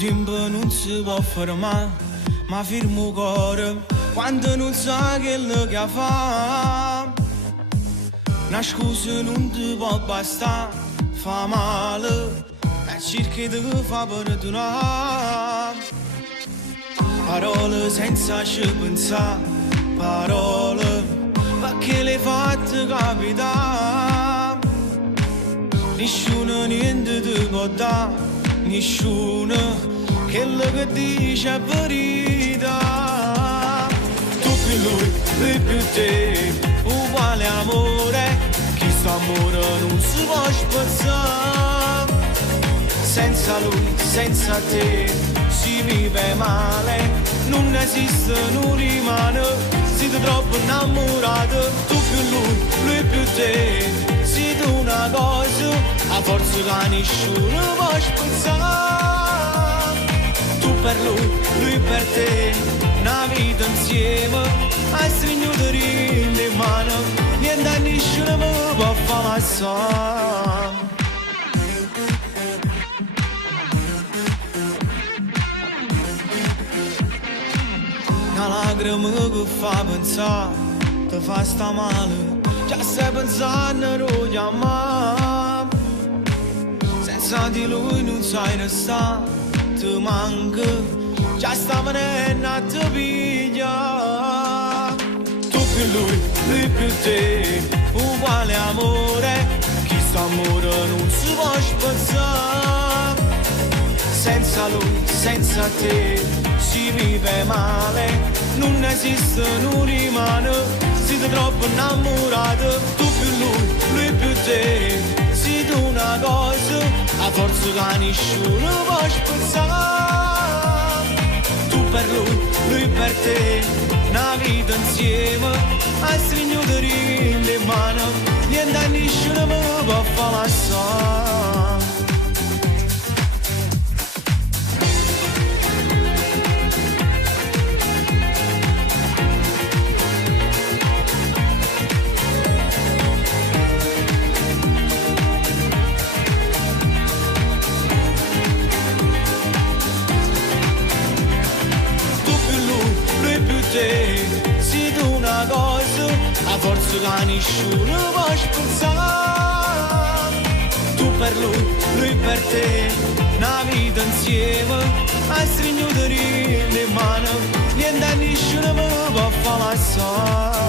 tempo non si può fermare, ma firmo il cuore quando non sa quello che fa. Una scusa non ti può bastare, fa male e cerchi di far perdonare. Parole senza ci pensare, parole perché le fatte capitare. Nessuno niente ti può dare, nessuno quello che dice è verità. Tu più lui più te, uguale amore, questo amore non si può spezzare. Senza lui, senza te, si vive male, non esiste, non rimane, siete troppo innamorati. Tu più lui più te, siete una cosa, a forza che nessuno può spezzare. Tu per lui per te, una vita insieme, hai stringuto in mano, niente a nessuno mi può far passare. Una lacrima che fa pensare, ti fa sta male, già stai pensando a chiamare. Senza di lui non sai restare, ti manca, già sta venendo a te piglia. Tu più lui più te, uguale amore, questo amore non si può spezzare. Senza lui, senza te, si vive male, non esiste, non rimane, siete troppo innamorati. Tu più lui più te, siete una cosa, a forza che nessuno può spezzare. Tu per lui per te, una vita insieme, hai stringuto in mano, niente a nessuno mi può far passare. Siete una cosa, a forza che nessuno può spezzare. Tu per lui per te, una vita insieme, hai stringuto in mano, niente a nessuno mi può far passare.